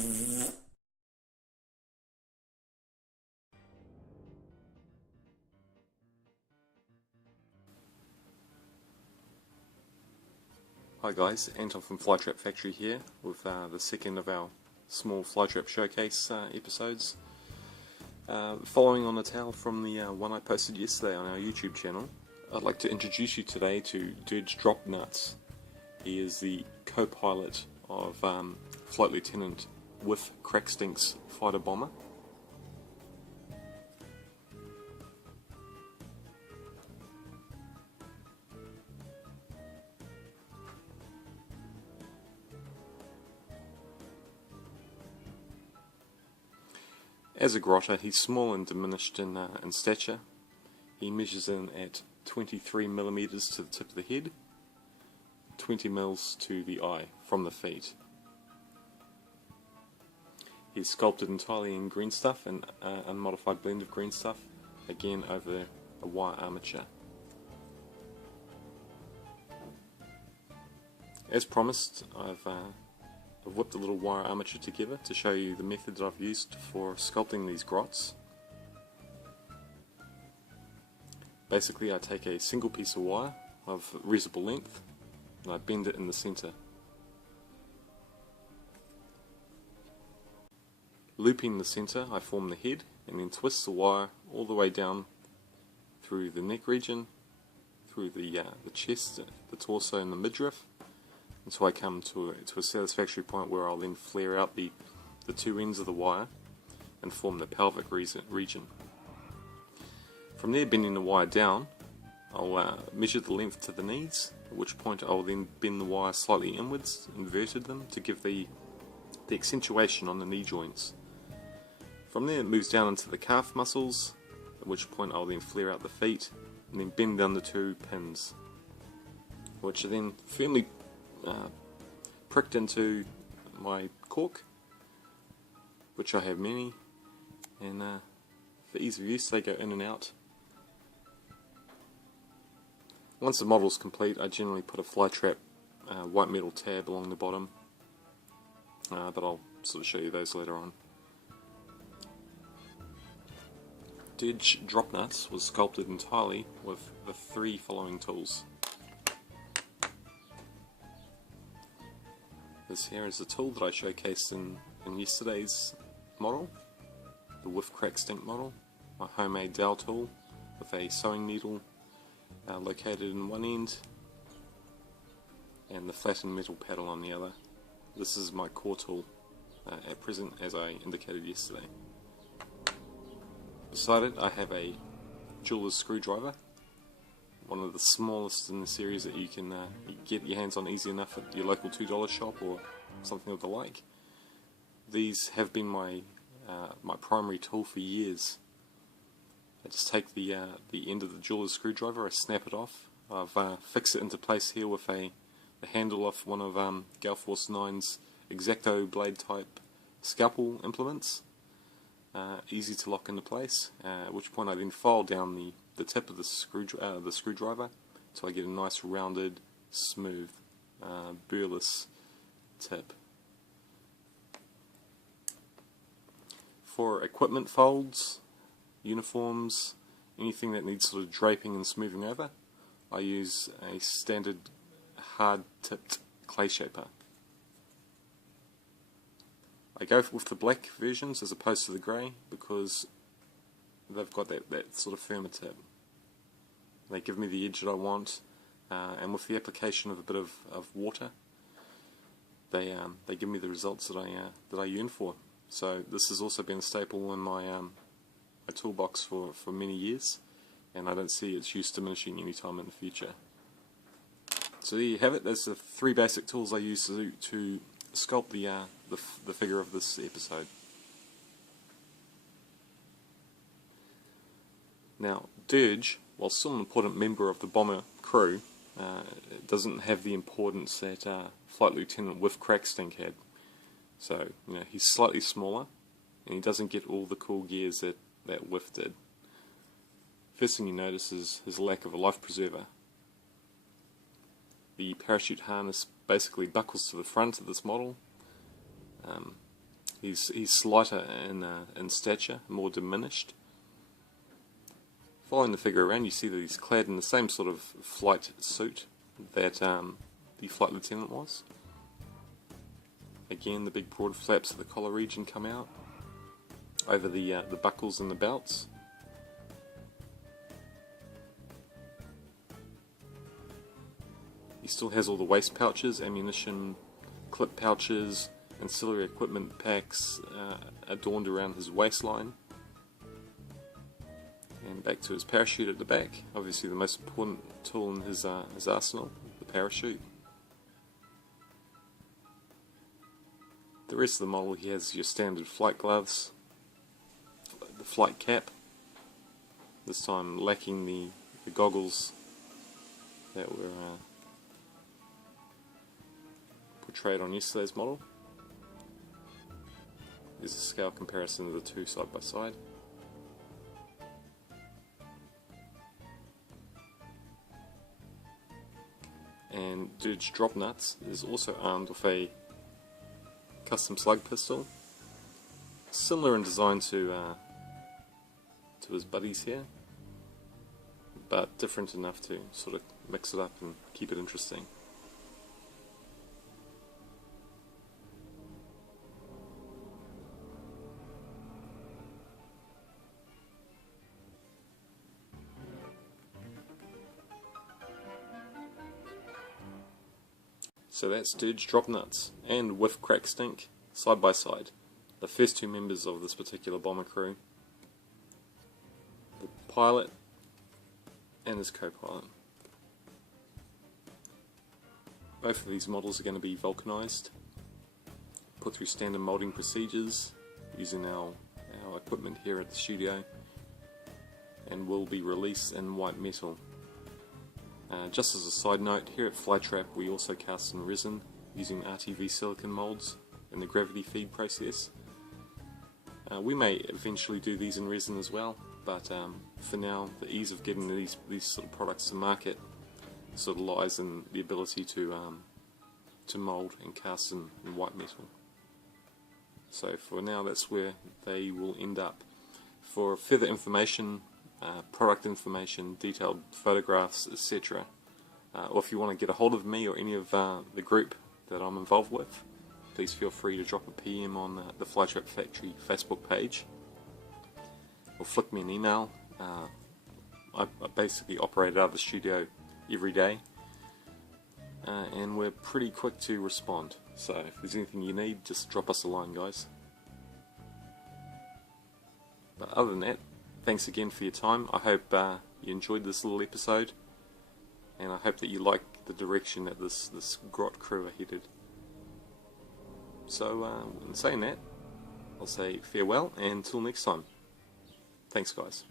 Hi guys, Anton from Flytrap Factory here with the second of our small Flytrap Showcase episodes. Following on a tale from the one I posted yesterday on our YouTube channel, I'd like to introduce you today to Dirge Dropnuts. He is the co-pilot of Flight Lieutenant with Crackstink's fighter bomber. As a grotter, he's small and diminished in stature. He measures in at 23mm to the tip of the head, 20mm to the eye from the feet. He's sculpted entirely in green stuff and unmodified blend of green stuff, again over a wire armature. As promised, I've whipped a little wire armature together to show you the method that I've used for sculpting these grots. Basically, I take a single piece of wire of reasonable length and I bend it in the centre. Looping the centre, I form the head and then twist the wire all the way down through the neck region, through the chest, the torso and the midriff, until I come to a satisfactory point where I'll then flare out the two ends of the wire and form the pelvic region. From there, bending the wire down, I'll measure the length to the knees, at which point I'll then bend the wire slightly inwards, inverted them, to give the accentuation on the knee joints. From there it moves down into the calf muscles, at which point I'll then flare out the feet and then bend down the two pins, which are then firmly pricked into my cork, which I have many, and for ease of use they go in and out. Once the model is complete, I generally put a Flytrap white metal tab along the bottom, but I'll sort of show you those later on. Dirge Dropnuts was sculpted entirely with the three following tools. This here is the tool that I showcased in yesterday's model, the With Crackstink model, my homemade dowel tool with a sewing needle located in one end and the flattened metal paddle on the other. This is my core tool at present, as I indicated yesterday. Beside it I have a jeweler's screwdriver, one of the smallest in the series that you can get your hands on easy enough at your local $2 shop or something of the like. These have been my primary tool for years. I just take the end of the jeweler's screwdriver, I snap it off, I've fixed it into place here with the handle off one of Galforce 9's X-Acto blade type scalpel implements, easy to lock into place, at which point I then file down the tip of the screwdriver until I get a nice rounded, smooth, burless tip. For equipment folds, uniforms, anything that needs sort of draping and smoothing over, I use a standard hard-tipped clay shaper. I go with the black versions as opposed to the grey because they've got that sort of firmer tip. They give me the edge that I want, and with the application of a bit of water, they give me the results that I yearn for. So this has also been a staple in my toolbox for many years, and I don't see its use diminishing anytime in the future. So there you have it. That's the three basic tools I use to sculpt the figure of this episode. Now, Dirge, while still an important member of the bomber crew, it doesn't have the importance that Flight Lieutenant with Crackstink had. So, he's slightly smaller, and he doesn't get all the cool gears that Whiff did. First thing you notice is his lack of a life preserver. The parachute harness basically buckles to the front of this model. He's slighter in stature, more diminished. Following the figure around, you see that he's clad in the same sort of flight suit that the flight lieutenant was. Again, the big broad flaps of the collar region come out over the buckles and the belts. He still has all the waist pouches, ammunition, clip pouches, ancillary equipment packs adorned around his waistline. And back to his parachute at the back, obviously the most important tool in his arsenal, the parachute. The rest of the model, he has your standard flight gloves, the flight cap, this time lacking the goggles that were portrayed on yesterday's model. Here's a scale comparison of the two side by side. And Dirge Dropnuts is also armed with a custom slug pistol, similar in design to his buddies here, but different enough to sort of mix it up and keep it interesting. So that's Dirge Dropnuts and Whiff Crack Stink side by side, the first two members of this particular bomber crew, the pilot and his co-pilot. Both of these models are going to be vulcanized, put through standard molding procedures using our equipment here at the studio, and will be released in white metal. Just as a side note, here at Flytrap we also cast in resin using RTV silicon molds in the gravity feed process. We may eventually do these in resin as well, but for now the ease of getting these sort of products to market sort of lies in the ability to mold and cast in white metal. So for now that's where they will end up. For further information, product information, detailed photographs, etc., or if you want to get a hold of me or any of the group that I'm involved with, please feel free to drop a PM on the Flytrap Factory Facebook page, or flick me an email. I basically operate out of the studio every day, and we're pretty quick to respond. So if there's anything you need, just drop us a line, guys. But other than that, thanks again for your time. I hope you enjoyed this little episode, and I hope that you like the direction that this Grot crew are headed. So, in saying that, I'll say farewell, and until next time. Thanks, guys.